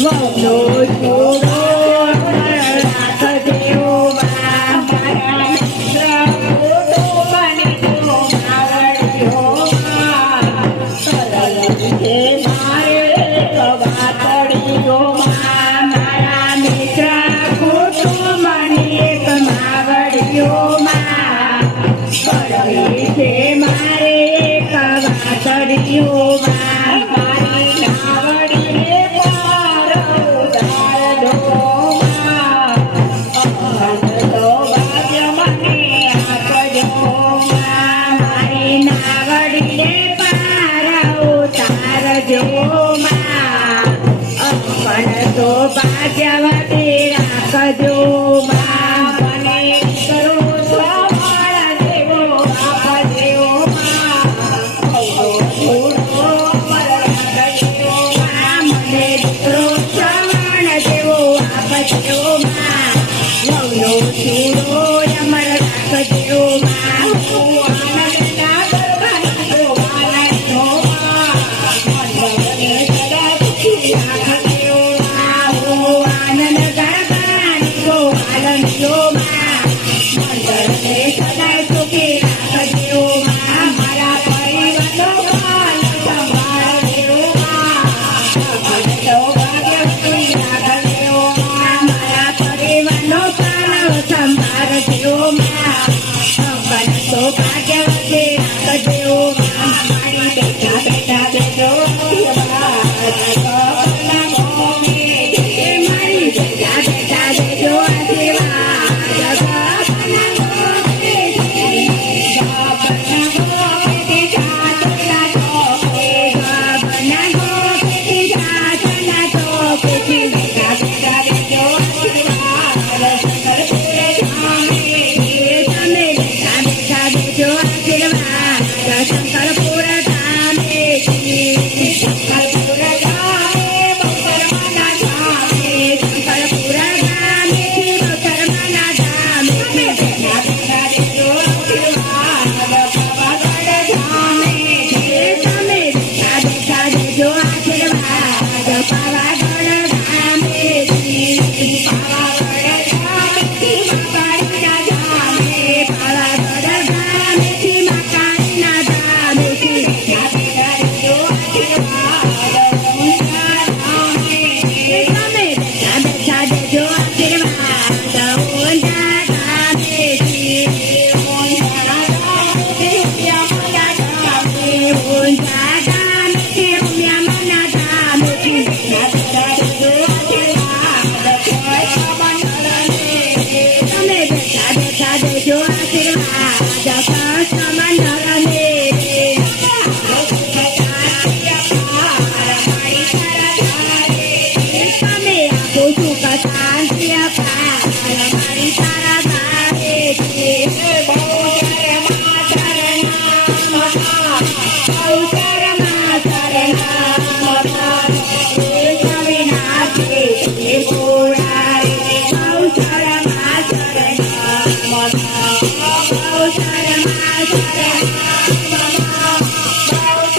વહુનો છોડો રાખજો માં મારા મિત્ર કુટુંબની જો માવડીઓ માં સરળ છે મારે વાતડીઓ માં મારા મિત્ર કુટુંબની એક માવડીઓ માં સરળ છે મારે એક વાતડીઓ માં મારી નાવડીએ પાર ઉતાર દો માં તો ભાગ્ય મને આપજો માં મારી નાવડીએ પાર ઉતારજો માં તો ભાગ્યવતી રાખજો માં મને કરો સવાળ દેવો આપજો માં મને દીકરો શ્રવણ દેવો આપજો માં વહુનો છોડો અમર રાખજો માં આનંદના ગરબાનો વાલનો માં મને સદા સુખી રાખજો માં આનંદ ગરબાનો વાલનો માં મને સદા સુખી રાખજો માં મારા પરિવારનો પાલ સંભાળજો માં તો ભાગ્યવતી રાખજો માં મારા પરિવારનો પાલ સંભાળજો માં તો ભાગ્યવતી રાખજો માં મારી બેઠા બેઠા બેઠો મારી બેઠા બેઠા બેઠો શંકરપુર ધામે શંકરપુર ધામે બકરમાના ધામે શંકરપુર ધામે બકરમાના ધામે બેઠા બેઠા દેજો પાવાગઢ ધામે તમે બેઠા બેઠા દેજો આશીર્વાદ પાવાગઢ ધામે પાવાગઢ ધામે માતાજીના ધામે પાવાગઢ ધામે માતાજીના ધામે બેઠા બેઠા દેજો આશીર્વાદ તમે બેઠા બેઠા દેજો આશીર્વાદ ઊંઝા ધામે ઊંઝા ધામે યમુના ધામે ઊંઝા ધામે યમુના ધામે બેઠા બેઠા દેજો આશીર્વાદ તમે બેઠા બેઠા દેજો આશીર્વાદ કૃષ્ણ મંડળને તમે આપો સુખ શાંતિ અપાર મારી તારા ભાવે છે બહુ શરમા શરમા